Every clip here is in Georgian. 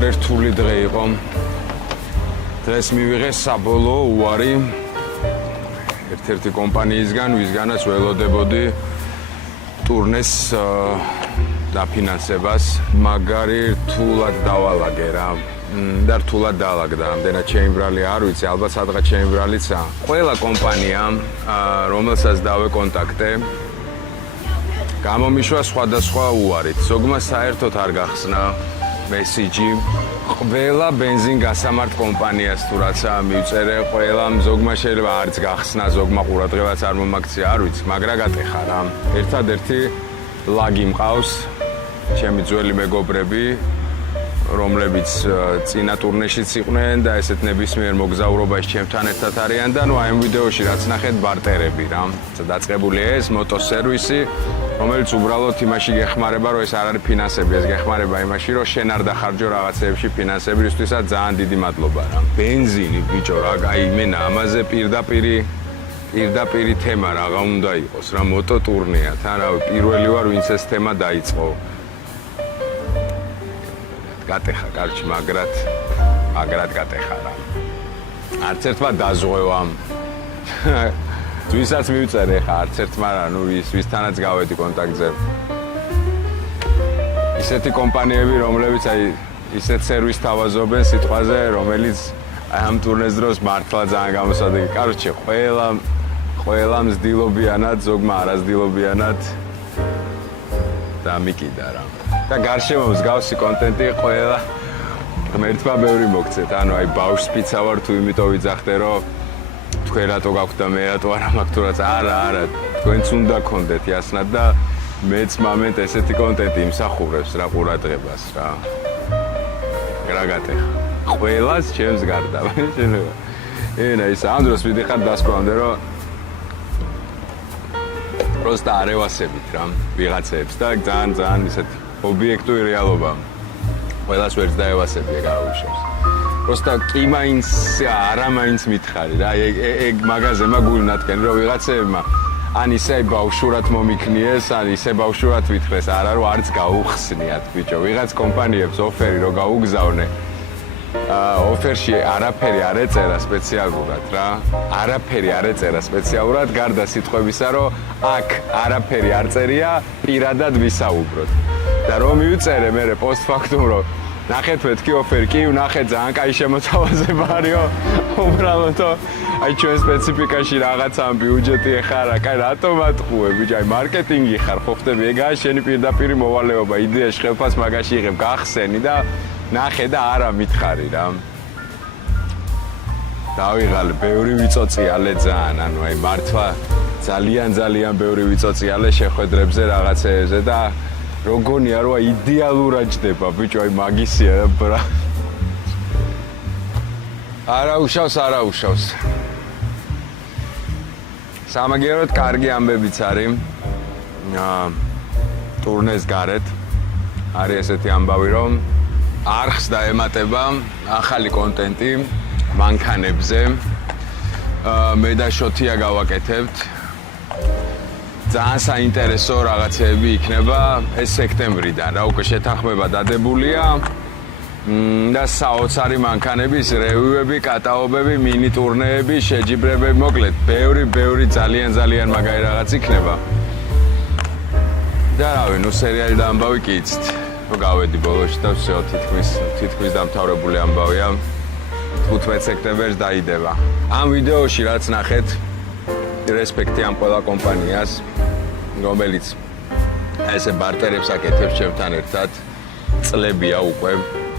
მაგარი რთული დღე იყო. დღეს მივიღეს საბოლოო უარი ერთ-ერთი კომპანიისგან, ვისგანაც ველოდებოდი ტურნეს დაფინანსებას. მაგარი რთულად დავალაგე რა. და რთულად დაალაგდა. ამდენად შეიმბრალი არ ვიცი, ალბათ სადღაც შეიმბრალიცა. ყველა კომპანია, რომელსაც დავეკონტაქტე, გამომიშვა სხვადასხვა უარით. ზოგმა საერთოდ არ გახსნა მესიჯი. ყველა ბენზინგასამართ კომპანიას თუ რაცა მივწერე, ყველა ზოგმა შეიძლება არც გახსნა, ზოგმა ყურადღებაც არ მომაქცია, არ ვიცი, მაგრა გატეხა რა. ერთადერთი ლაგი მყავს, ჩემი ძველი მეგობრები, რომლებიც წინა ტურნეშიც იყვნენ და ესეთ ნებისმიერ მოგზაურობაში ჩემთან ერთად არიან და აი ამ ვიდეოში რაც ნახეთ ბარტერები რა. დაწყებულია ეს მოტოსერვისი, რომელიც უბრალოდ იმაში გეხმარება, რომ ეს არ არის ფინანსები, ეს გეხმარება იმაში, რომ შენ არ დახარჯო რაღაცეებში ფინანსებისთვისაც ძალიან დიდი მადლობა რა. ბენზინი ბიჭო რა, აი იმენა ამაზე პირდაპირი თემა რაღა უნდა იყოს რა, მოტო ტურნეა თან რავი, პირველი ვარ ვინც ეს თემა დაიწყო. გატეხა, კარჩი, მაგრად გატეხა რა. არც ერთმა დაზღვევა. ვისაც მივწერე ხა, არც ერთმა რა, ნუ ვისთანაც გავედი კონტაქტზე. ისეთი კომპანიები, რომლებიც აი ისეთ სერვისს თავაზობენ სიტყვაზე, რომელიც აი ამ ტურნეს დროს მართლა ძალიან გამოსადეგი. კარჩი, ყველა მზდილობიანად, ზოგმა არაზდილობიანად და მიკიდა რა. და გარშემო მსგავსი კონტენტი ყველა ღმერთმა ბევრი მოგცეთ. ანუ აი ბავშვს პიცა ვარ თუ იმიტომ ვიძახდე რომ თქვენ რატო გაქვთ და მე რატო არა მაქვს თუ რაც არა თქვენც უნდა გქონდეთ იასნად და მეც მომენტ ესეთი კონტენტი იმსახურებს რა ყურადღებას რა. რა გატეხა. ყველას ჩემს გარდა. შეიძლება. ენა ის ამ დროს ვიდიხარ დასკვნამდე რომ პროსტა არევასებით რა ვიღაცებს და ძალიან ისეთი ობიექტური რეალობა. ყველას ვერც დაევასები ეგ აუშავს. პროსტა კი მაინც არა მაინც მითხარი რა. ეგ მაღაზე მაგულნათკენ რომ ვიღაცებმა ან ისე ბავშვურად მომიქნიეს, ან ისე ბავშვურად ვითხრეს, არა რომ არც გაუხსნიათ ბიჭო. ვიღაც კომპანიებს ოფერი რო გაუგზავნე. ოფერში არაფერი არ ეწერა სპეციალურად რა. არაფერი არ ეწერა სპეციალურად გარდა სიტყვებისა, რომ აქ არაფერი არ წერია, პირადად ვისაუბროთ. და რომ მივწერე მე პოსტფაქტუმ რომ ნახეთ მეთქი ოფერი, კი ვნახეთ ძალიან კაი შემოთავაზება არისო. უბრალოდ აი ჩვენ სპეციფიკაში რაღაცა ბიუჯეტი ეხარა, კაი რატომ ატყუე ბიჭო, აი მარკეტინგი ხარ, ხო ხდები, ეგაა შენი პირდაპირი მოვალეობა, იდეაში ხელფას მაგაში იღებ, გახსენი და ნახე და არა მითხარი რა. დავიღალე ბევრი ვიწოციალე ძალიან, ანუ აი მართლა ძალიან ბევრი ვიწოციალე შეხვედრებზე რაღაცეებზე და როგორია რომ იდეალურად ჯდება ბიჭო, აი მაგისია ბრა. არა უშავს. სამაგიეროდ კარგი ამბებიც არის. ტურნეს გარეთ არის ესეთი ამბავი რომ არხს დაემატება ახალი კონტენტი მანქანებზე. მე და შოთია გავაკეთებთ. ძალიან საინტერესო რაღაცები იქნება ეს სექტემბრიდან რა, უკვე შეთანხმება დადებულია და საოცარი მანქანების რევიუები, კატაობები, მინი ტურნეები, შეჯიბრებები, მოკლედ ბევრი ძალიან მაგარი რაღაც იქნება. და რავი, ნუ სერიალი და ამბავი კი იცით. ნუ გავედი ბოლოში და всё, თითქმის დამთავრებული ამბავია. 15 სექტემბერს დაიდება. ამ ვიდეოში რაც ნახეთ, რესპექტი ამ ყველა კომპანიას, რომელიც ესე ბარტერებს აკეთებს ჩემთან ერთად. წლებია უკვე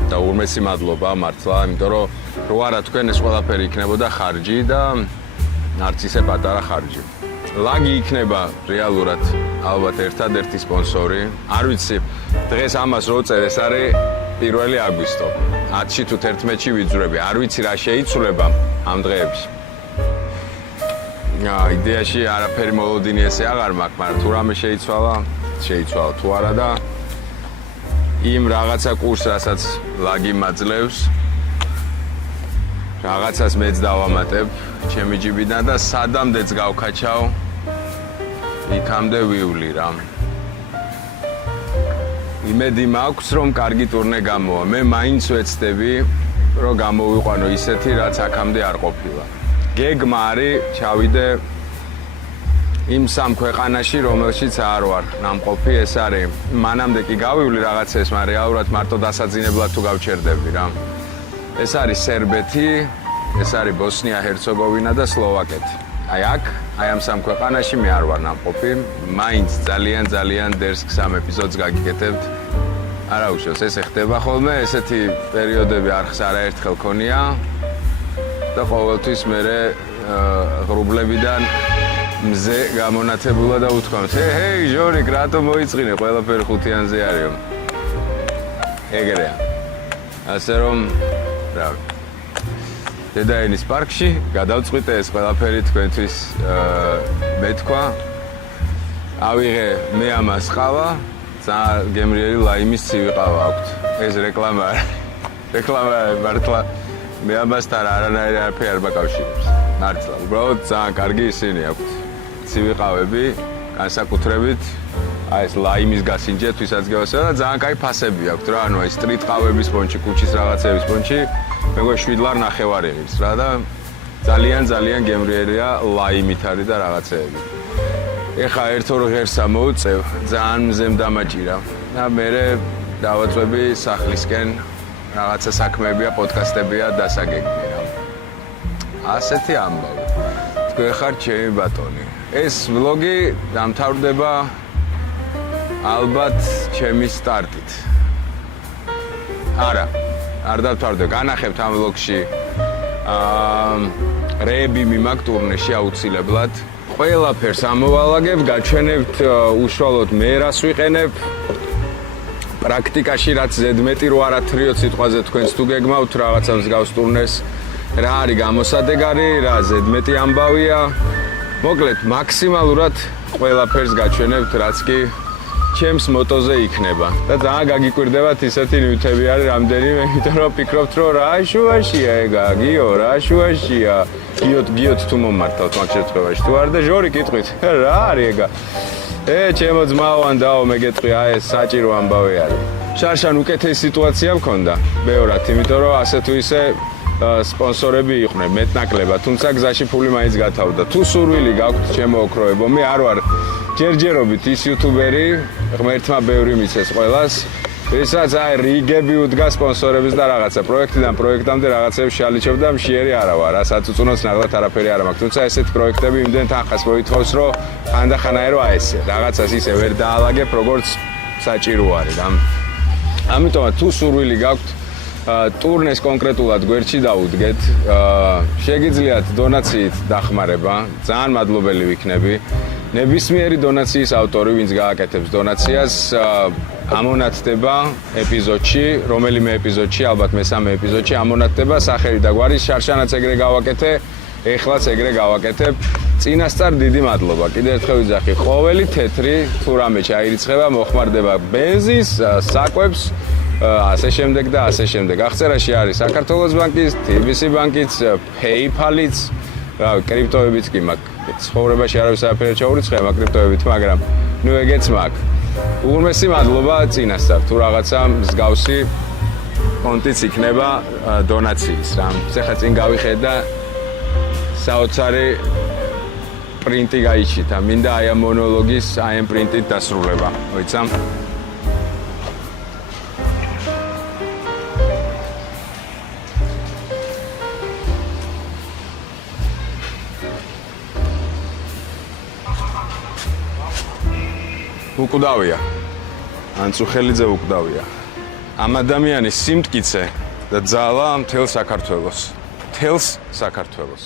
და ურმესი მადლობა მართლა, იმიტომ რომ რო არა თქვენ ეს ყველაფერი იქნებოდა ხარჯი და არც ისე პატარა ხარჯი. ლაგი იქნება რეალურად ალბათ ერთადერთი სპონსორი. არ ვიცი, დღეს ამას რო წერ, ეს არის 1 აგვისტო. 10-ში თუ 11-ში ვიძვრები. არ ვიცი რა შეიცვლება ამ დღეებში. იდეაში არაფერი მოლოდინი ესე აღარ მაქვს, მაგრამ თუ რამე შეიცვალა თუ არა და იმ რაღაცა კურსს, რასაც ლაგი მაძლევს, რაღაცას მეც დავამატებ ჩემი ჯიბიდან და სადამდეც გავქაჩავ, იქამდე ვივლი რა. იმედი მაქვს, რომ კარგი ტურნე გამოვა. მე მაინც ვეცდები, რომ გამოვიყვანო ისეთი, რაც აქამდე არ ყოფილა. გეგმა არის ჩავიდე იმ სამ ქვეყანაში, რომელშიც არ ვარ ნამყოფი, ეს არის. მანამდე კი გავივლი რაღაცას, მაგრამ რეალურად მარტო დასაძინებლად თუ გავჩერდები რა. ეს არის სერბეთი, ეს არის ბოსნია-ჰერცეგოვინა და სლოვაკეთი. აი აქ, აი ამ სამ ქვეყანაში მე არ ვარ ნამყოფი. მაინც ძალიან დერსკს ამ ეპიზოდს გაგიკეთებთ. არა უშავს, ეს ხდება ხოლმე, ესეთი პერიოდები არხს არაერთხელ ქონია და ყოველთვის მე ღრუბლებიდან მზე გამონათებულა და უთქვამთ, ჰეი, ჟორიკ, რატო მოიწყინე, ყველაფერი ხუთიანზე არისო. ეგრეა. ასე რომ, რავი. დედაენის პარკში გადავწყვიტე ეს ყველაფერი თქვენთვის მეთქვა. ავიღე მე ამას ყავა, ძალიან გემრიელი ლაიმის ცივი ყავა აქვთ. ეს რეკლამა არა. რეკლამა მართლა მე ამასთან არანაირი არაფერი არ მაკავშირებს. მართლა, უბრალოდ ძალიან კარგი ისინი აქვთ. ცივი ყავები, განსაკუთრებით აი ეს ლაიმის გასინჯეთ, ვისაც გევასება და ძალიან კაი ფასები აქვთ რა, ანუ აი სტრიტ ყავების პონჩი, კუჩის რაღაცების პონჩი, მეგონა 7 ლარ ნახევარი ღირს რა და ძალიან გემრიელია ლაიმით არის და რაღაცეები. ეხა ერთ-ორ ღერსა მოუწევ, ძალიან მზემ დამაჭირა და მე დავაწვევი სახლისკენ რაღაცა საქმეებია, პოდკასტებია დასაგეგმი რა. ასეთი ამბავი. თქვენ ხართ ჩემი ბატონი. ეს ვლოგი დამთავრდება ალბათ ჩემი სტარტით. არა, არ დავთავრდება. განახებთ ამ ვლოგში რეები მიმაქვს ტურნეში აუცილებლად. ყველაფერს ამოვალაგებ, გაჩვენებთ უშუალოდ მე რას ვიყენებ. პრაქტიკაში რაც ზედმეტი რო არა თრიო სიტყვაზე თქვენს თუ გეგმავთ რაღაცა მსგავს ტურნეს, რა არის გამოსადეგარი, რა ზედმეტი ამბავია. მოკლედ, მაქსიმალურად ყველაფერს გაჩვენებთ, რაც კი ჩემს მოტოზე იქნება. და ძალიან გაგიკვირდებათ ისეთი ნივთები არის რამდენიმე, იმიტომ რომ ფიქრობთ, რომ რა შუაშია ეგა, გიო, რა შუაშია. გიოთ თუ მომართავთ მაგ შეწყებაში თუ არ და ჟორი კითხვით, რა არის ეგა? ჩემო ძმაო, დაო მე გეტყვი, აი ეს საჭირო ამბავი არის. შარშან უკეთესი სიტუაცია მქონდა, ბევრად, იმიტომ რომ ასე თუ ისე სპონსორები იყვნენ მეტნაკლებად, თუმცა გზაში ფული მაინც გათავდა. თუ სურვილი გაქვთ ჩემო ოქროებო, მე არ ვარ ჯერჯერობით ის იუთუბერი, ღმერთმა ბევრი მიცეს ყველას, ვისაც აი რიგები უდგა სპონსორების და რაღაცა პროექტიდან პროექტამდე რაღაცებს შეალიჩებ და მშიერი არა ვარ, რასაც უწუნოს ნაღდათ არაფერი არ მაქვს. თუმცა ესეთი პროექტები იმდენ თანხას მოითხოვს, რომ ხანდახანაირო აი ესე რაღაცას ისე ვერ დაალაგებ, როგორც საჭირო არის რა. ამიტომაც თუ სურვილი გაქვთ ტურნეს კონკრეტულად გვერდში დაუდგეთ, შეგიძლიათ დონაციით დახმარება, ძალიან მადლობელი ვიქნები. ნებისმიერი დონაციის ავტორი, ვინც გააკეთებს დონაციას, ამონათდება ეპიზოდში, რომელიმე ეპიზოდში, ალბათ მესამე ეპიზოდში ამონათდება სახელი და გვარი, შარშანაც ეგრე გავაკეთე, ეხლაც ეგრე გავაკეთებ. წინასწარ დიდი მადლობა. კიდევ ერთხელ ვიძახი, ყოველი თეთრი თუ რამე ჩაირიცხება, მოხმარდება ბენზინს, საკვებს, ასე შემდეგ და ასე შემდეგ. აღწერაში არის საქართველოს ბანკის, TBC ბანკიც, PayPal-იც, კრიპტოებიც კი მაქვს. ცხოვრებაში არავის არაფერი ჩაურიცხია მაგ კრიპტოებით, მაგრამ ნუ ეგეც მაქვს. უღრმესი მადლობა წინასწარ თუ რაღაცა მსგავსი კონტიც იქნება დონაციის რა. ეხლა წინ გავიხედე და საოცარი პრინტი გაიჩითა. მინდა აი ამ მონოლოგის აი ამ პრინტით დასრულება. მოიცა? უკვდავია. ანწუხელიძე უკვდავია. ამ ადამიანის სიმტკიცე და ძალა მთელ საქართველოს. მთელს საქართველოს.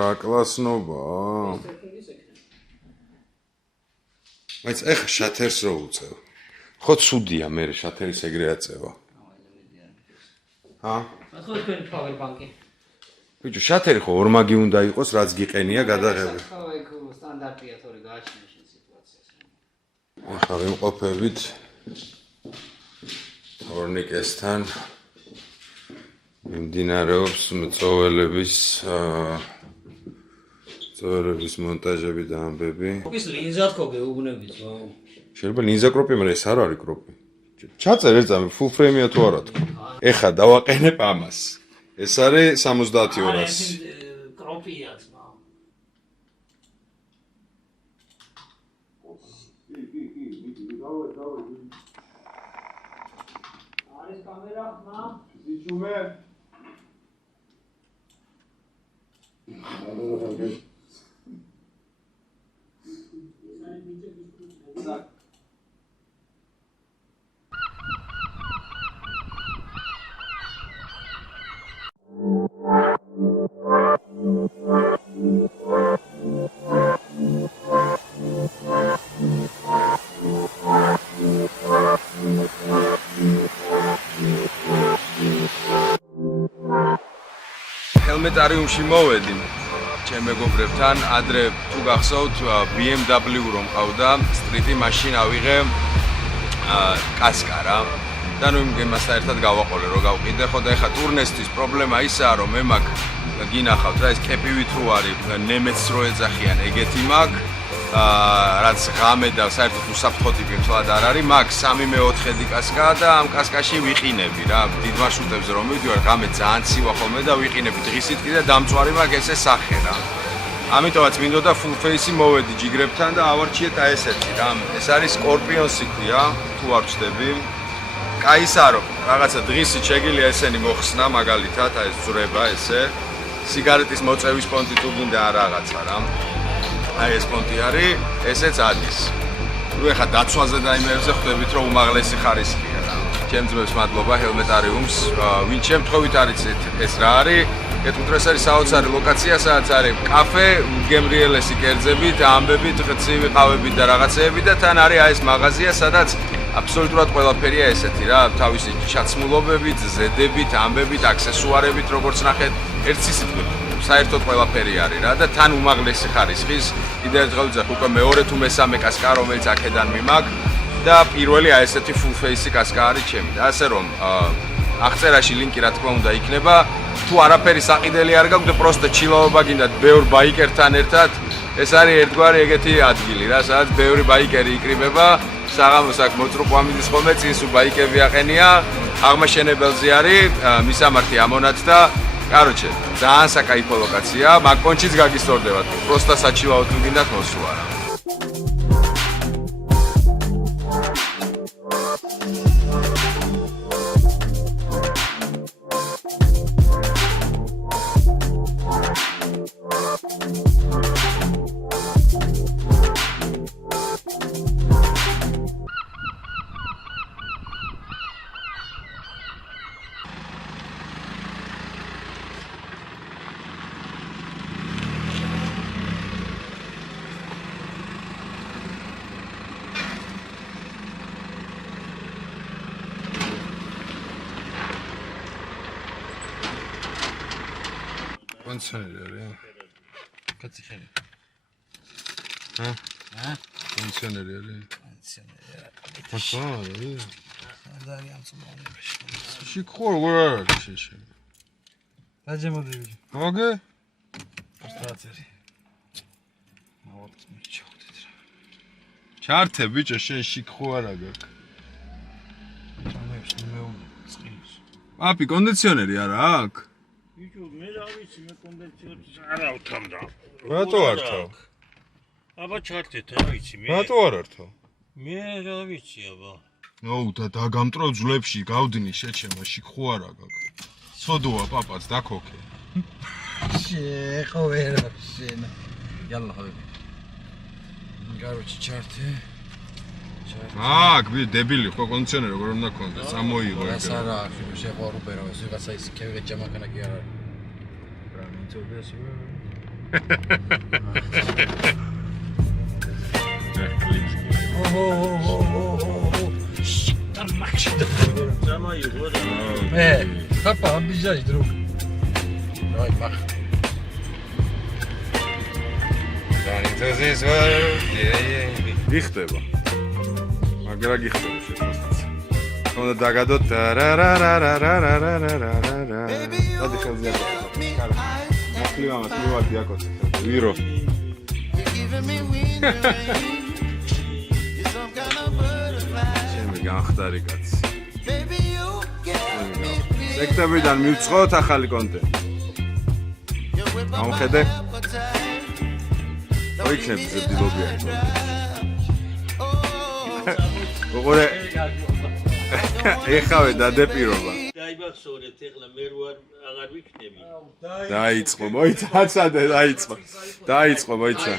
რა კლასნობა. მაინც ეხა შათერს რო უწევ. ხო ცუდია მე შათერის ეგრე აწევა. ჰა? ხო თქვენ ფავერ ბანკი. ბიჭო, შათერი ხო ორმაგი უნდა იყოს, რაც გიყენია გადაღები. ხო, ეგ სტანდარტია თორე გააჩნია შენ სიტუაციას. ახლა ვიმყოფებით თორნიკესთან. მიმდინარეობს მწოველების მონტაჟები და ამბები. ის ლინზად ხო გეუბნებით, ვაუ. შეიძლება ლინზა კროპი, მაგრამ ეს არ არის კროპი. ჩაწერ ერთ წამი full frame-ია თუ არა თქო. ეხა დავაყენებ ამას. ეს არის 70-200. კროპია ძმა. არის კამერა ძმა? იჩუმე. ჰელმეტარიუმში მოვედი ჩემ მეგობრებთან, ადრე თუ გახსოვთ BMW რომ ყავდა, სტრიტი მაშინ ავიღე კასკა რა. და ნუ იმასთან ერთად გავაყოლე რომ გავყიდე, ხო და ეხა ტურნესთვის პრობლემა ისაა რომ მე მაგ გინახავთ რა ეს კეპივით რო არის, ნემეთს რო ეძახიან, ეგეთი მაგ რაც ღამე და საერთოდ უსაფრთხო ტიპი მთლად არ არის, მაგ 3-4 კასკა და ამ კასკაში ვიყინები რა, დიდ მარშრუტებზე რომ მივდივარ, ღამე ძალიან ცივა ხოლმე და ვიყინები დღისით კიდე დამწვარი მაგ ესე სახე რა. ამიტომაც მინდოდა full face-ი მოვედი ჯიგრებთან და ავარჩიეთ აი ესეთი რა. ეს არის Scorpion-ი ქვია, თუ არ ვწდები. კაისარო, რაღაცა დღისით შეგიძლია ესენი მოხსნა მაგალითად, აი ეს ძრება ესე. სიგარეტის მოწევის პონტი თუ გინდა არ რაღაცა რა. აი ეს პონტი არის, ესეც ადის. ნუ ეხა დაცვაზე და იმერზე ხვდებით რომ უმაღლესი ხარისხია რა. ჩემ ძმებს მადლობა ჰელმეტარიუმს, ვინ შემთხვევით არის ეს რა არის? ეთქვით ეს არის საოცარი ლოკაცია, სადაც არის კაფე, გემრიელესი კერძებით, ამბებით, ცივი ყავებით და რაღაცეები და თან არის აი ეს მაღაზია, სადაც აბსოლუტურად ყველაფერია ესეთი რა, თავისი ჩაცმულობებით, ზედებით, ამბებით, აქსესუარებით, როგორც ნახეთ, ერთი სიტყვით საერთოდ ყველაფერი არის რა და თან უმაღლესი ხარისხის. კიდე ერთხელ ვიძახ, უკვე მეორე თუ მესამე კასკა, რომელიც აქედან მიმაგ და პირველი აი ესეთი full face-ი კასკა არის ჩემი. და ასე რომ აღწერაში ლინკი რა თქმა უნდა იქნება. თუ არაფერი საყიდელი არ გაქვთ და პროსტა ჩილაობა გინდათ ბევრ ბაიკერთან ერთად, ეს არის ერთგვარი ეგეთი ადგილი რა, სადაც ბევრი ბაიკერი იკრიბება. საღამოს აქ მოწრუყვა მიდის ხოლმე, წინსუ ბაიკები აყენია, აღმაშენებელზე არის, მისამართი ამონათ და კაროჩე, ძალიან საკაიფო ლოკაცია, მაგ პონჩიც გაგისტორდებათ, პროსტა საჩილაო თუ გინდათ მოსულა რა. კონცენტრია. კაცი ხელი. კონცენტრია. კონცენტრია. ფასადი. ძალიან წმოლებაში. შიქხურ ვარ შეშე. დაჯემოდები. მოგე? პოსტაცერი. მოვაკეთე მიჩავდეთ რა. ჩართე ბიჭო შენ შიქხურ არა გაკ. ჩამეშ მეუნე წყილს. პაპი კონდიციონერი არა აქვს? ბიჭო მე რა ვიცი მე კონდიციონერს არ ავთავდა. რატო ართავ? აბა ჩართეთ რა ვიცი მე. რატო არ ართავ? მე რა ვიცი აბა. ნო და დაგამტრო ძვლებში გავდნი შეჩემა შიქხუ არა გაკ. სოდოა პაპაც დაქოქე. შეხო ვერა შენა. يلا حبيبي. კაროჩი ჩართე. გბი დებილი ხო კონდიციონერი როგორ უნდა ქონდეს წამოიღო ეგ. ეს არა შეყორუბერო ეს ვიღაცა ის კევი ჯამაკანა კი არა. რა მიწოდეს ვე. ოჰო. შიტა მაქში. წამოიღო რა. ხაპა აბიჟაი დრო. აი მახ. განიცეს ვარ. იხდება. მაგრამ გიხდება შეფასება. უნდა დაგადოთ დადი ხელზე მოკლი მამა თივადი აკოც ვირო შემი განხდარი კაცი სექტებიდან მივწყოთ ახალი კონტენტი ამხედე ოიქნებ ზედილობიანი ოღონდ ეხავე დადეპირობა დაიბახსოვრეთ ეხლა მე ვარ აღარ ვიქნები დაიწყო მოიცადე დაიწყო მოიცა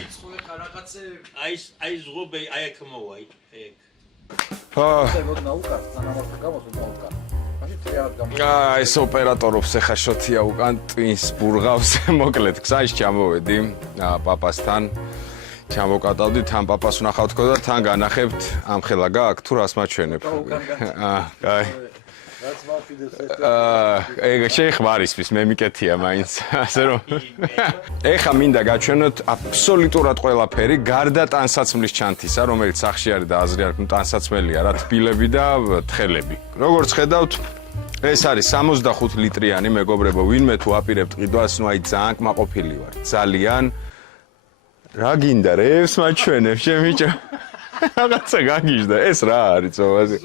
აი ზღობე აი აქ მოვაი ეგ ეს ოპერატორობს ახლა შოთია უკან ტვინს ბურღავს მოკლედ გზაში ჩამოვედი პაპასთან ჩამოვკატავდი თან პაპას ვნახავ თქო და თან განახებთ ამხელა გააქვს თუ რას მაჩვენებ კაი ეგ შეიხმარისთვის მე მიკეთია მაინც ასე რომ ეხა მინდა გაჩვენოთ აბსოლუტურად ყველაფერი გარდა ტანსაცმლის ჩანთისა რომელიც სახში არის და აზრი არ ტანსაცმელია რა თბილები და თხელები როგორც ხედავთ ეს არის 65 ლიტრიანი მეგობრებო ვინმე თუ აპირებთ ყიდვას ნუ აი ძალიან კმაყოფილი ვარ ძალიან რა გინდა რევს მაჩვენებ შემიჭო რაღაცა გაგიჟდა ეს რა არის წოვაზე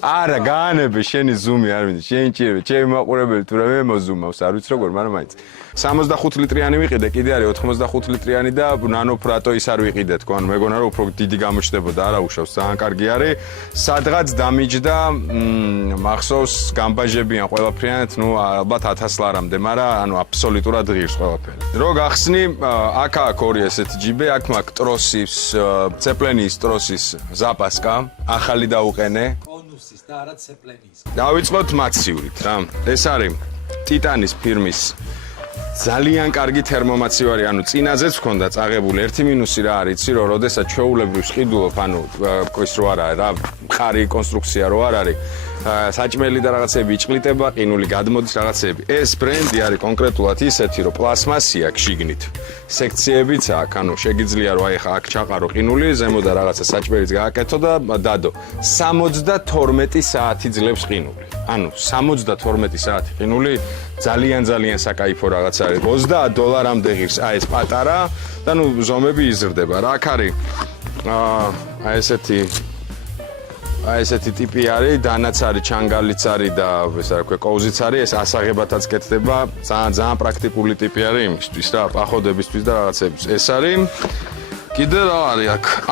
არა გაანები შენი ზუმი არ მინდა შენ ჭირე ჩემი მაყურებელი თუ რა მე მოზუმავს არ ვიცი როგორ მაგრამ მაინც 65 ლიტრიანი ვიყიდე კიდე არის 85 ლიტრიანი და ნანო ფრატო ის არ ვიყიდე თქო ანუ მეგონა რომ უფრო დიდი გამოჩნდებოდა არა უშავს ძალიან კარგი არის სადღაც დამიჯდა მახსოვს გამბაჟებიან ყველაფრიანად ნუ ალბათ 1000 ლარამდე მაგრამ ანუ აბსოლუტურად ღირს ყველაფერი რო გახსნი აქ ორი ესეთი ჯიბე აქ მაგ ტროსის ცეპლენის ტროსის ზაპასკა ახალი დაუყენე კონუსის და არა ცეპლენის დავიწყოთ მაცივრით რა ეს არის ტიტანის ფირმის ძალიან კარგი თერმომაცივარი ანუ წინაზეც ჰქონდა წაღებული ერთი მინუსი რა არის იცი რომ როდესაც ჩვეულებრივ ვყიდულობ ანუ ის რო არა რა მხარი კონსტრუქცია რო არ არის საჭმელი და რაღაცები იჭყლიტება ყინული გადმოდის რაღაცები ეს ბრენდი არის კონკრეტულად ისეთი რომ პლასმასი აქვს შიგნით სექციებიც აქვს ანუ შეგიძლია რომ აი ხა აქ ჩაყარო ყინული ზემოდან რაღაცა საჭმელიც გააკეთო და დადო 72 საათი ძლებს ყინული ანუ 72 საათი ყინული ძალიან საკაიფო რაღაც არის $30-მდე ღირს აი ეს პატარა და ნუ ზომები იზრდება რა აქ არის აი ესეთი ტიპი არის დანაც არის ჩანგალიც არის და ეს რა ქვია კოუზიც არის ეს ასაღებათაც კეთდება ძალიან პრაქტიკული ტიპი არის იმისთვის რა პახოვდებისთვის და რაღაცების ეს არის კიდე რა არის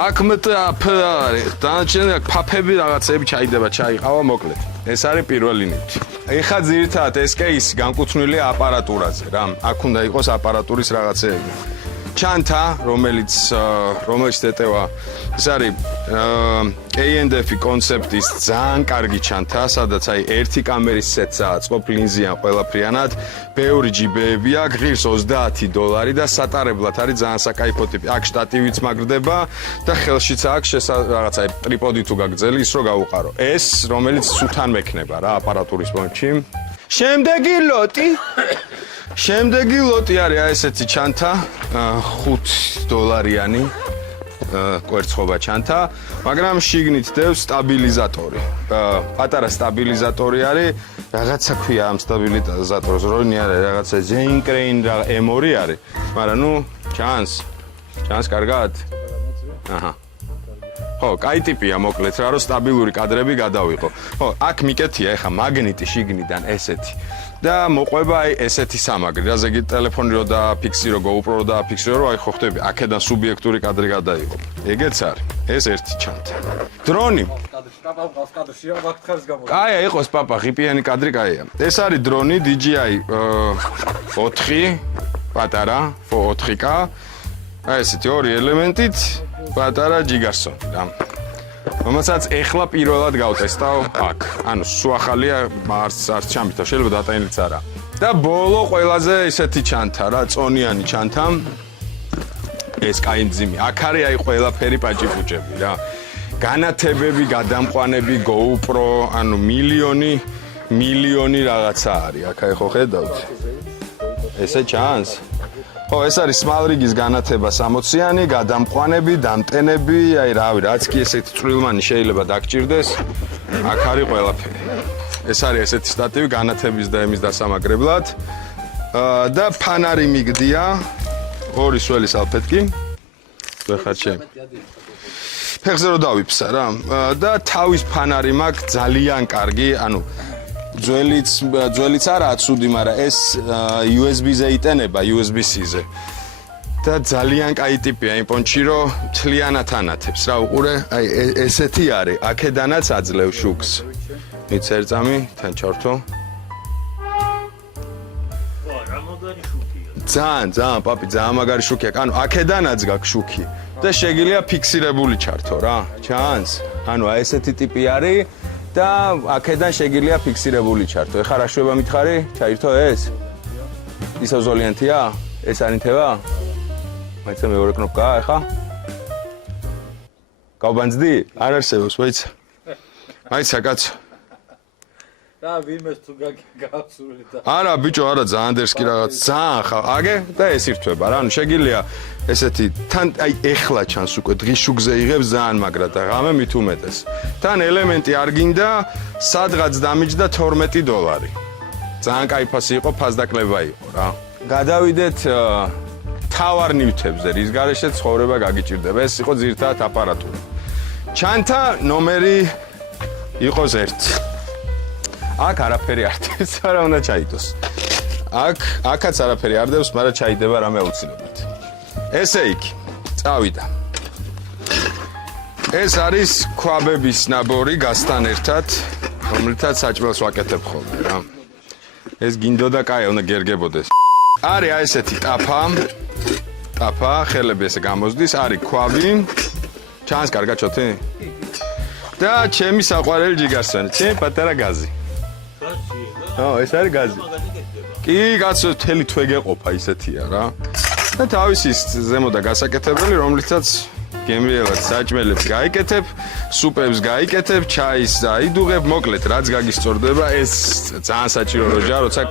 აქ მეტი არის დანარჩენი აქ ფაფები რაღაცები ჩაიდება ჩაიყავა მოკლედ ეს არის პირველი ნივთი ეხა ძირითადად ეს კეისი განკუთვნილია აპარატურაზე რა აქ უნდა იყოს აპარატურის რაღაცეები ჩანთა რომელიც ეტევა ეს არის KNDF-ი კონცეპტის ძალიან კარგი ჩანთა სადაც აი ერთი კამერის სეტსა წყობ ლინზიან ყველაფრიანად ბევრი ჯიბეები აქვს ღირს $30 და სატარებლად არის ძალიან საკაიფო ტიპი აქ შტატივიც მაგრდება და ხელშიც აქვს რაღაცა ტრიპოდი თუ გაგძელი ის რო გაუყარო ეს რომელიც სულთან მექნება რა აპარატურის პონჩი შემდეგი ლოტი არის აი ესეთი ჩანთა $5 კვერცხობა ჩანთა, მაგრამ შიგნით დევს სტაბილიზატორი. პატარა სტაბილიზატორი არის, რაღაცა ქვია ამ სტაბილიზატორს, რონი არის, რაღაცა Zencrain M2 არის, მაგრამ ნუ ჩანს კარგად. აჰა. ხო, კაი ტიპია მოკლედ რა, რომ სტაბილური კადრები გადავიღო. ხო, აქ მიკეთია ეხა მაგნიტი შიგნიდან ესეთი. და მოყვება აი ესეთი სამაგრი, რაზე კი ტელეფონი რო დააფიქსირო, GoPro რო დააფიქსირო, რომ აი ხო ხტები, აქედან სუბიექტური კადრი გადაიღო. ეგეც არის. ეს ერთი ჩანთა. დრონი. კაია იყოს პაპა, ღიპიანი კადრი კაია. ეს არის დრონი DJI 4 პატარა 4K. აი ესეთი ორი ელემენტით პატარა ჯიგარსონი რა. რომელსაც ეხლა პირველად გავტესტავ აქ. ანუ სულ ახალია, არც ჩამითავ, შეიძლება დატანილიც არა. და ბოლო ყველაზე ესეთი ჩანთა რა, წონიანი ჩანთა. ეს კაინძიმი. აქ არის აი ყველაფერი პაჭიპუჭები რა. განათებები, გადამყვანები, GoPro, ანუ მილიონი რაღაცა არის. აქ აი ხო ხედავთ? ესე ჩანს? ხო, ეს არის სმალრიგის განათება 60-იანი, გადამყვანები, დამტენები, აი რავი, რაც კი ესეთი წვრილმანი შეიძლება დაგჭირდეს. აქ არის ყველაფერი. ეს არის ესეთი სტატივი განათების და ემის დასამაგრებლად. და ფანარი მიგდია ორი სველი სალფეტკი. ვეხარ ჩემ. ფეხზე რო დავიფსა რა. და თავის ფანარი მაქვს ძალიან კარგი, ანუ ძველიც არაა ცუდი, მაგრამ ეს USB-ზე იტენება, USB-C-ზე. და ძალიან კაი ტიპია იმ პონჩი, რომ მთლიანად ანათებს. რა უყურე, აი ესეთი არის, აქედანაც აძლევ შუქს. მიც ერწამი, თან ჩავრთო. ვა, რა მაგარი შუქია. ძალიან, პაპი, ძალიან მაგარი შუქია. ანუ აქედანაც გაქვს შუქი და შეგიძლია ფიქსირებული ჩართო რა. ჩანს? ანუ აი ესეთი ტიპი არის და აქედან შეგიძლია ფიქსირებული ჩართო. ეხლა რა შვება მითხარი? ჩაირთო ეს? ისევ ზოლიანთია? ეს არინთება? მაიცა მეორე კნოპკაა ეხლა? გავბანძდი? არ არსებობს, მაიცა. მაიცა კაცო. და ვინმეს თუ გაგაცურეთ და არა ბიჭო, არა ძალიან დერსკი რაღაც ძალიან ხა. აგე და ეს ირთვება რა. ანუ შეგიძლია ესეთი თან აი ეხლა ჩანს უკვე დღის შუქზე იღებს ძალიან მაგრად და ღამე მით უმეტეს. თან ელემენტი არ გინდა, სადღაც დამიჯდა $12. ძალიან კაი ფასი იყო, ფასდაკლება იყო რა. გადავიდეთ თავარ ნივთებზე, რის გარეშე ცხოვრება გაგიჭირდება. ეს იყო ძირითადად აპარატურა. ჩანთა ნომერი იყოს 1. აქ არაფერი არ დევს, არა უნდა ჩაიდოს. აქაც არაფერი არ დევს, მაგრამ ჩაიდება რამე აუცილებლად. ესე იგი, წავიდა. ეს არის ქვაბების ნაბორი გასთან ერთად, რომლითაც საჭმელს ვაკეთებ ხოლმე რა. ეს გინდოდა კაი, უნდა გერგებოდეს. არის აი ესეთი ტაფა, ხელები ესე გამოზდის, არის ქვაბი. ჩანს კარგად ჩოთი? და ჩემი საყვარელი ჯიგარსვენი, ჩემი პატარა გაზი. ეს არის გაზი. კი, კაცო, თელი თვე გეყოფა ისეთია რა. და თავისი ზემოდა გასაკეთებელი, რომლითაც გემრიელად საჭმელებს გაიკეთებ, სუპებს გაიკეთებ, ჩაის დაიდუღებ, მოკლედ რაც გაგისწორდება, ეს ძალიან საჭირო როჯა, როცა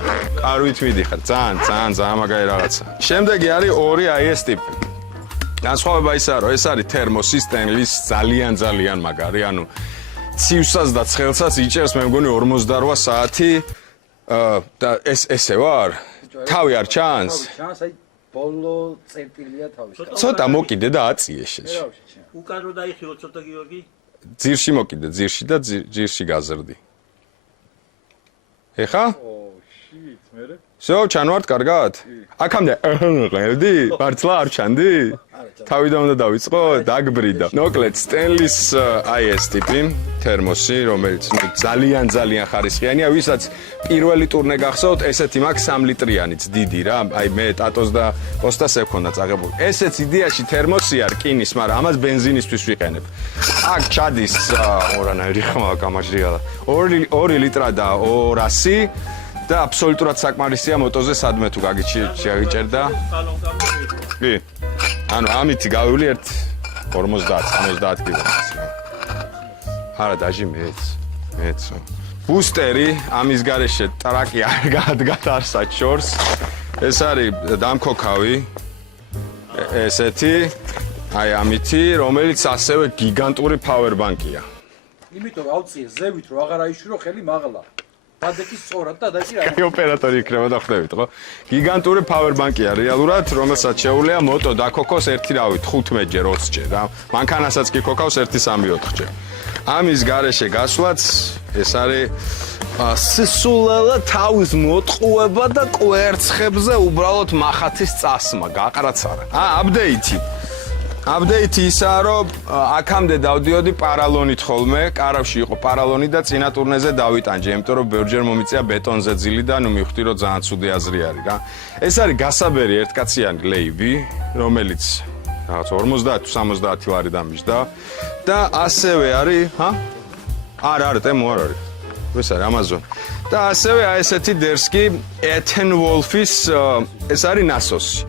კარვით მიდიხარ, ძალიან მაგარი რაღაცა. შემდეგი არის ორი აი ეს ტიპი. განსხვავება ისაა, რომ ეს არის თერმოსი სტენლის ძალიან მაგარი, ანუ ცივსას და ცხელსაც იჭერს, მე მგონი 48 საათი და ესე ვარ? თავი არ ჩანს? ჩანს აი ბოლო წერტილია თავის. ცოტა მოკიდე და აწიე შეში. უკან რო დაიხიო ცოტა გიორგი? ძირში მოკიდე, ძირში და ძირში გაზრდი. ეხა? შიტ, მერე? всё, ჩანვართ კარგად? აქამდე ყვევდი? მართლა არ ჩანდი? თავიდან უნდა დავიწყო, დაგბრიდა. მოკლედ, სტენლის აი ეს ტიპი, თერმოსი, რომელიც ძალიან ხარისხიანია, ვისაც პირველი ტურნე გახსოვთ, ესეთი მაქვს 3 ლიტრიანიც, დიდი რა, აი მე ტატოს და კოსტას ექონდა წაღებული. ესეც იდეაში თერმოსია რკინის, მაგრამ ამას ბენზინისთვის ვიყენებ. აქ ჩადის ორანაირი ხმა გამაჟრიალა. 2 ლიტრა და 200 და აბსოლუტურად საკმარისია მოტოზე სადმე თუ გაგიჭერდა. კი. ანუ ამითი გავივლი 50-60 კილომეტრს. არა, დაჟი მეც. ბუსტერი ამის გარეშე ტრაკი არ გადგათ არ საჩორს. ეს არის დამქოქავი. ესეთი აი ამითი, რომელიც ასევე გიგანტური power bank-ია. იმიტომ ავწიე ზევით რომ აღარ აიშურო ხელი მაღლა. დადეკი სწორად და დაჭირა. კაი ოპერატორი იქნება და ხვდებით ხო? გიგანტური power bank-ია რეალურად, რომელსაც შეუძლია მოტო დაქოქოს 15-ჯერ 20ჯერ რა. მანქანასაც კი ქოქავს 1-3-4ჯერ. ამის გარეშე გასვლაც ეს არის სისულელე თავის მოტყუება და კვერცხებზე უბრალოდ მახათის წასმა, გაყრაც არა. აპდეიტი ისაა, რომ აქამდე დავდიოდი პარალონით ხოლმე, კარავში იყო პარალონი და წინა ტურნეზე დავიტანჯე, იმიტომ რომ ბევრჯერ მომიწია ბეტონზე ძილი და ნუ მივხვდი, რომ ძალიან ცუდი აზრი არის რა. ეს არის გასაბერი ერთკაციანი ლეიბი, რომელიც რაღაც 50-70 ლარი დამიჯდა და ასევე არის, არა, ტემო არ არის. ეს არის Amazon. და ასევე აი ესეთი დერსკი Ethan Wolf-ის ეს არის NASOS-ი.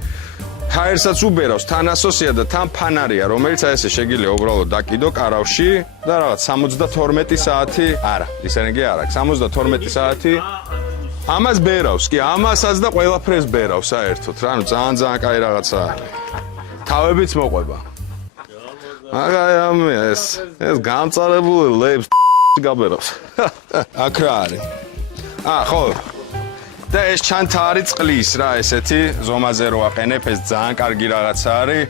ჰაერსაც უბერავს, თან ასოსია და თან ფანარია, რომელიც აი ესე შეგიძლია უბრალოდ დაკიდო კარავში და რაღაც 72 საათი, არა, ისენიგი არ აქვს, 72 საათი. ამას ბერავს, კი, ამასაც და ყველაფერს ბერავს საერთოდ რა, ანუ ძალიან კაი რაღაცა არის. თავებიც მოყვება. ეს გამწარებული ლებს გაბერავს. აქ რა არის? ხო. და ეს ჩანთა არის წყლის რა ესეთი ზომაზე რო აყენებ ეს ძალიან კარგი რაღაცა არის.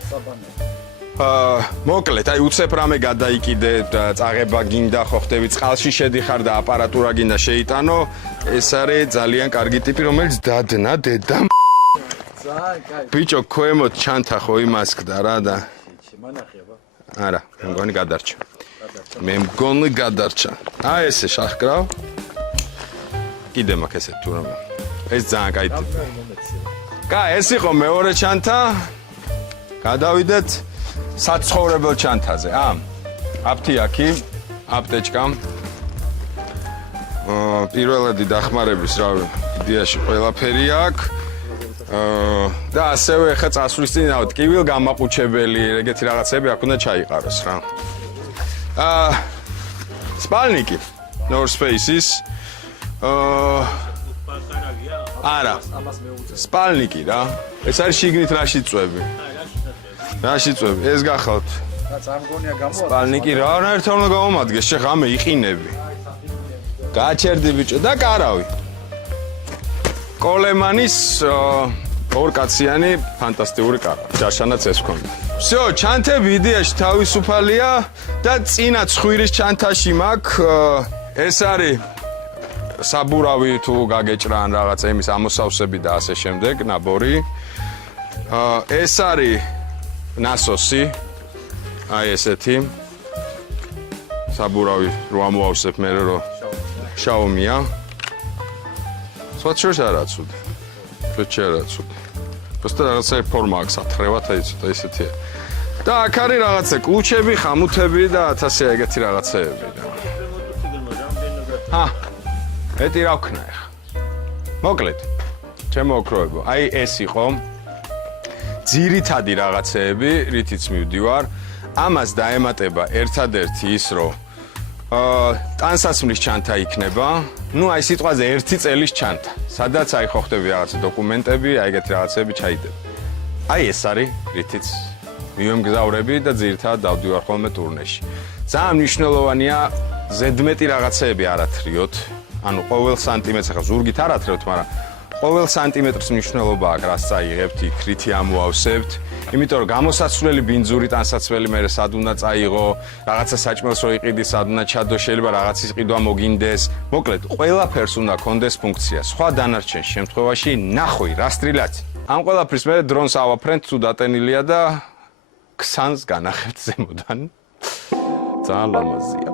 მოკლედ, აი უცებ რამე გადაიკიდე და წაღება გინდა ხო ხდები წყალში შედიხარ და აპარატურა გინდა შეიტანო, ეს არის ძალიან კარგი ტიპი, რომელიც დადნა დედა. ძალიან კაი. ბიჭო, ქვემოთ ჩანთა ხო იმასკდა რა და შემანახება. არა, მე მგონი გადარჩა. მე მგონი გადარჩა. აი ესე შახკრავ. კიდე მაქვს ესე თუ რამე. ეს ძალიან კაი ტიპი. კაი, ეს იყო მეორე ჩანთა. გადავიდეთ საცხოვრებელ ჩანთაზე. აფთიაქი, აპტეჭკა. პირველადი დახმარების რავი, იდეაში ყველაფერი აქვს. და ასევე ხა წასვლის წინ რავი, ტკივილ გამაყუჩებელი, ეგეთი რაღაცები აქ უნდა ჩაიყაროს რა. სპალნიკი, North Faces. არა, სპალნიკი რა. ეს არის შიგნით რაში წვევი. რაში წვევი? ეს გახავთ. რა წარმგონია გამოვა? სპალნიკი რა ერთად უნდა გამომადგეს, შე ღამე იყინები. გაჩერდი ბიჭო და კარავი. კოლემანის ორკაციანი ფანტასტიკური კარავი. ჯაშანაც ეს ვქონდა. всё, ჩანთები იდეაში თავისუფალია და წინა ცხვირის ჩანთაში მაქვს ეს არის საბურავი თუ გაგეჭრან რაღაცა იმის ამოსავსები და ასე შემდეგ, ნაბორი. ეს არის ნასოსი. აი ესეთი. საბურავი რო ამოვავსებ მე რო შაომია. სვაჩერს არა ცუდი. სვაჩერა ცუდი. просто რაღაცა ფორმა აქვს ათრევათ აი ცოტა ისეთია. და აქ არის რაღაცა კლუჩები, ხამუთები და 1000 ეგეთი რაღაცეები და. ეტი რა ვქნა ახლა. მოკლედ. ჩემო ოქროებო, აი ეს იყო ძირითადი რაღაცეები, რითიც მივდივარ. ამას დაემატება ერთადერთი ის, რომ ტანსაცმლის ჩანთა იქნება. ნუ აი სიტყვაზე 1 წელის ჩანთა. სადაც აი ხო ხდები რაღაცა დოკუმენტები, აი ეგეთი რაღაცეები ჩაიდებ. აი ეს არის რითიც მივემგზავრები და ძირითადად დავდივარ ხოლმე ტურნეში. ძალიან მნიშვნელოვანია ზედმეტი რაღაცეები არ ათრიოთ. ანუ ყოველ სანტიმეტრს ახლა ზურგით არ ათრევთ, მაგრამ ყოველ სანტიმეტრს მნიშვნელობა აქვს, რაც წაიღებთ, იქ რითი ამოვავსებთ. იმიტომ რომ გამოსაცვლელი ბინძური ტანსაცმელი მე სად უნდა წაიღო, რაღაცა საჭმელს რო იყიდი, სად უნდა ჩადო, შეიძლება რაღაცის ყიდვა მოგინდეს. მოკლედ, ყველაფერს უნდა კონდეს ფუნქცია. სხვა დანარჩენ შემთხვევაში ნახვი, რასტრილაც. ამ ყველაფრის მე დრონს ავაფრენთ, თუ დატენილია და ქსანს განახებთ ზემოდან. ძალიან ლამაზია.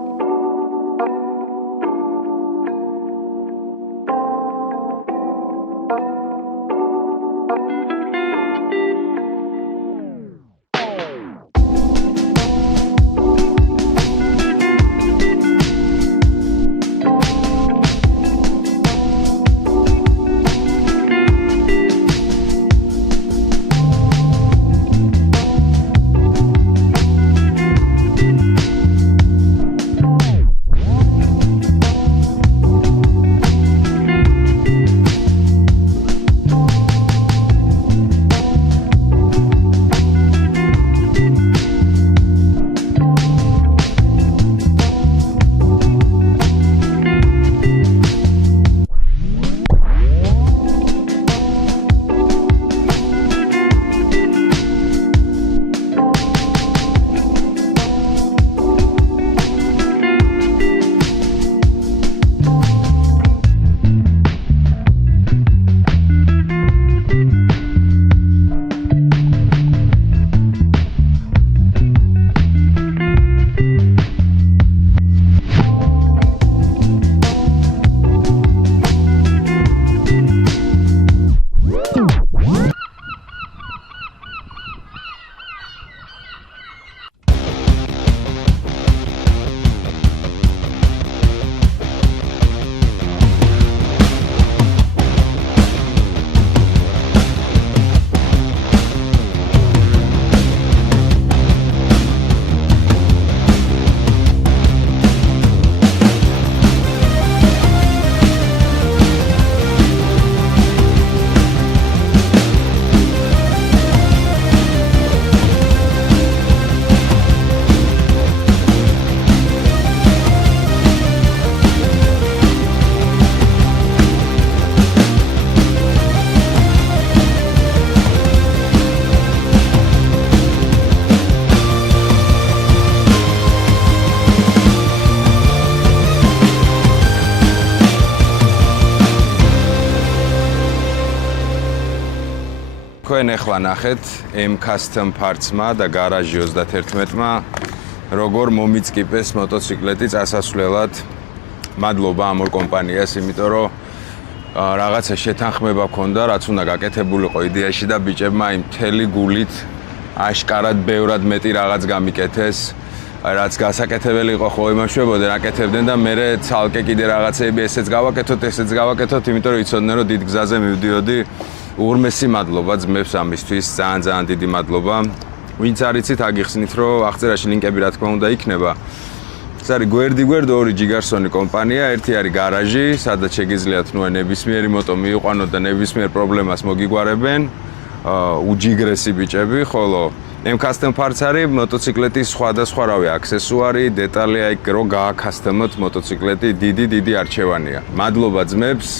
თქვენ ახლა ნახეთ M Custom Parts-მა და გარაჟი 31-მა როგორ მომიწკიპეს მოტოციკლეტი წასასვლელად. მადლობა ამ ორ კომპანიას, იმიტომ რომ რაღაცა შეთანხმება ქონდა, რაც უნდა გაკეთებულიყო იდეაში და ბიჭებმა იმ მთელი გულით აშკარად ბევრად მეტი რაღაც გამიკეთეს. რაც გასაკეთებელი იყო ხო იმაშვებოდნენ, აკეთებდნენ და მე ცალკე კიდე რაღაცეები ესეც გავაკეთოთ, იმიტომ რომ იცოდნენ რომ დიდ გზაზე მივდიოდი. უღრმესი მადლობა ძმებს ამისთვის, ძალიან დიდი მადლობა. ვინც არიცით, აგიხსნით რომ აღწერაში ლინკები რა თქმა უნდა იქნება. ეს არის გვერდ ორი ჯიგარსონი კომპანია, ერთი არის გარაჟი, სადაც შეგიძლიათ ნებისმიერი მოტო მიიყვანოთ და ნებისმიერ პრობლემას მოგიგვარებენ. უჯიგრესი ბიჭები, ხოლო M Custom Parts არის მოტოციკლეტის სხვადასხვა აქსესუარი, დეტალი აი რო გააკასტომოთ მოტოციკლეტი, დიდი არჩევანია. მადლობა ძმებს.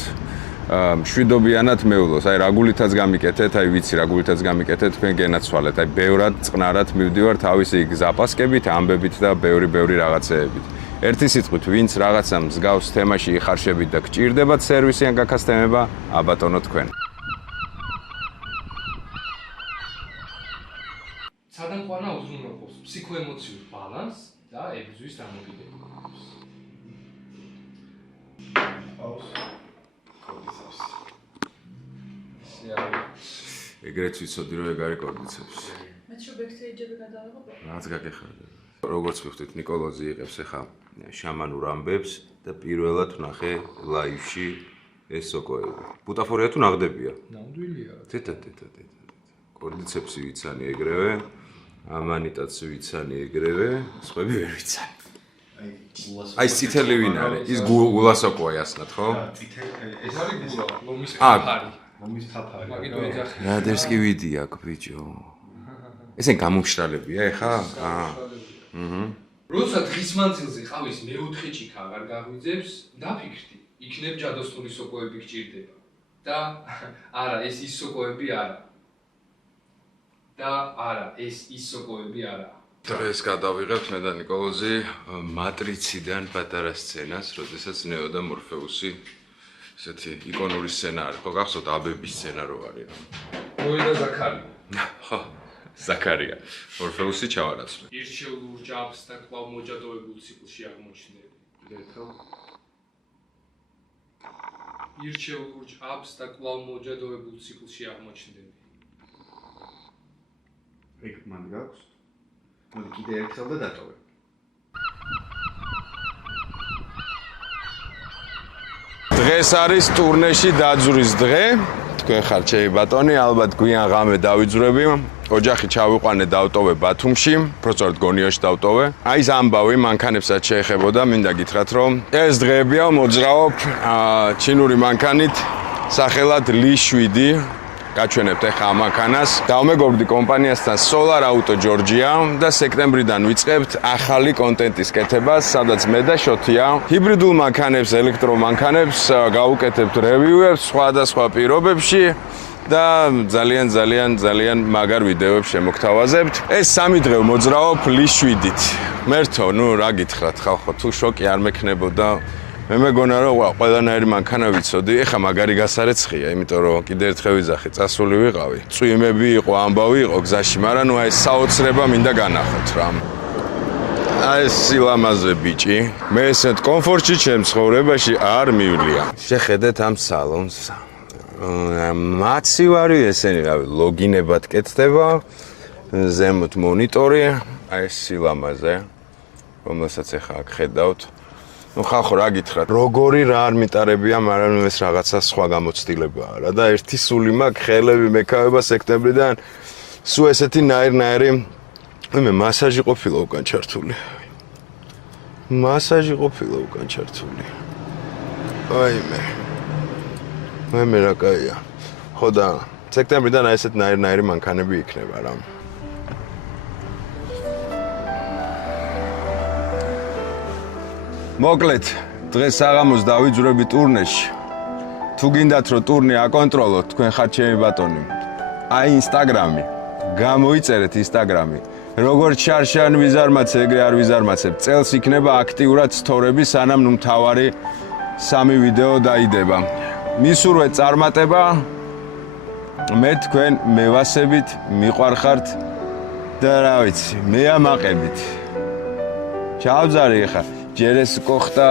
მშვიდობიანად მეულოს. აი რაგულითაც გამიკეთეთ, აი ვიცი რაგულითაც გამიკეთეთ, თქვენ გენაცვალეთ. აი ბევრად წყნარად მივდივარ თავისი ზაპასკებით, ამბებით და ბევრი რაღაცეებით. ერთი სიტყვით, ვინც რაღაცა მსგავს თემაში იხარშებით და გჭირდებათ სერვისი ან გაკასტომება, აბატონო თქვენ. სადამყვანა უზრუნველყოფს ფსიქოემოციურ ბალანსს და ებრძვის დამოკიდებულებას. ეგრეც ვიცოდი რომ ეგ არის კორდიცეპს. მე შო ბექსტეიჯები გადავიღო. რაც გაგეხარდა. როგორც ვიხდით, ნიკოლოზი იღებს ახლა შამანურ ამბებს და პირველად ვნახე ლაივში ეს სოკოები. ბუტაფორია თუ ნაღდებია? ნამდვილია. თეთა. კორდიცეპსი ვიცანი ეგრევე, ამანიტაც ვიცანი ეგრევე, სხვები ვერ ვიცანი. აი წითელი ვინ არის? ის გულასოკოა ასნად, ხო? ეს არის გულა, ლომის ფაფარი. მომის ფაფარი. მაგით ვეძახი. რადერსკი ვიდი აქ ბიჭო. ესენ გამომშრალებია ეხა? როცა დღის მანძილზე ყავის მეოთხე ჭიქა აღარ გაღვიძებს, დაფიქრდი, იქნებ ჯადოსნური სოკოები გჭირდება. და არა, ეს ის სოკოები არა. და არა, ეს ის სოკოები არა. დღეს გადავიღებთ მე და ნიკოლოზი მატრიციდან პატარა სცენას, როდესაც ნეო და მორფეუსი ესეთი იკონური სცენა არის. ხო გახსოვთ აბების სცენა რო არის რა. მოი და ზაქარია. ხო, ზაქარია. მორფეუსი ჩავარაცვლე. ირჩეულ ურჯაბს და კვლავ მოჯადოებულ ციკლში აღმოჩნდები. კიდევ ერთხელ. ირჩეულ ურჯაბს და კვლავ მოჯადოებულ ციკლში აღმოჩნდები. ეგ მან გაქვს? მოდი კიდე ერთხელ და დატოვე. დღეს არის ტურნეში დაძვრის დღე. თქვენ ხართ ჩემი ბატონი, ალბათ გვიან ღამე დავიძვრები. ოჯახი ჩავიყვანე დავტოვე ბათუმში, პროცორტ გონიაში დავტოვე. აი ეს ამბავი მანქანებსაც შეეხებოდა, მინდა გითხრათ რომ ეს დღეებია მოძრაობ ჩინური მანქანით სახელად Li 7. გაჩვენებთ ახლა ამ მანქანას. დავმეგობრდი კომპანიასთან Solar Auto Georgia და სექტემბრიდან ვიწყებთ ახალი კონტენტის კეთებას, სადაც მე და შოთია ჰიბრიდულ მანქანებს, ელექტრომანქანებს გავუკეთებთ რევიუებს სხვადასხვა პირობებში და ძალიან მაგარ ვიდეოებს შემოგთავაზებთ. ეს 3 დღე მოძრაობ Li 7-ით. მერთო, ნუ რა გითხრათ ხალხო, თუ შოკი არ მექნებოდა მე მეგონა რომ ყველანაირი მანქანა ვიცოდი, ეხა მაგარი გასარეცხია, იმიტომ რომ კიდე ერთხელ ვიძახი, წასული ვიყავი. წვიმები იყო, ამბავი იყო გზაში, მაგრამ ნუ აი საოცრება მინდა განახოთ რა. აი სილამაზე ბიჭი, მე ესეთ კომფორტში ჩემ ცხოვრებაში არ მივლია. შეხედეთ ამ სალონს. მაცივარი ესენი რავი, ლოგინებად კეთდება, ზემოთ მონიტორი, აი სილამაზე, რომელსაც ეხა აქ ხედავთ. ნუ ხალხო რა გითხრათ, როგორი რა არ მიტარებია, მაგრამ ეს რაღაცა სხვა გამოცდილებაა რა და ერთი სული მაქვს, ხელები მეკავება სექტემბრიდან, სულ ესეთი ნაირ-ნაირი, მე მასაჟი ყოფილა უკან ჩართული. მასაჟი ყოფილა უკან ჩართული. აი მე რა კაია. ხო და სექტემბრიდან აი ესეთ ნაირ-ნაირი მანქანები იქნება რა. მოკლედ, დღეს საღამოს დავიძვრები ტურნეში. თუ გინდათ რომ ტურნე აკონტროლოთ, თქვენ ხართ ჩემი ბატონი. აი ინსტაგრამი, გამოიწერეთ ინსტაგრამი. როგორც შარშან ვიზარმაცე, ეგრე არ ვიზარმაცებ. წელს იქნება აქტიურად სტორები, სანამ ნუ მთავარი 3 ვიდეო დაიდება. მისურვეთ წარმატება მე თქვენ მევასებით მიყვარხართ და რა ვიცი, მე ამაყებით. ჩავძარი ხა, ჯერ ეს კოხტა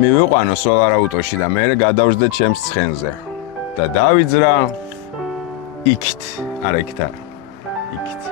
მივიყვანო სოლარაუტოში და მე გადავждე ჩემს ცხენზე. და დავიძრა იქით, არა იქით არა. იქით.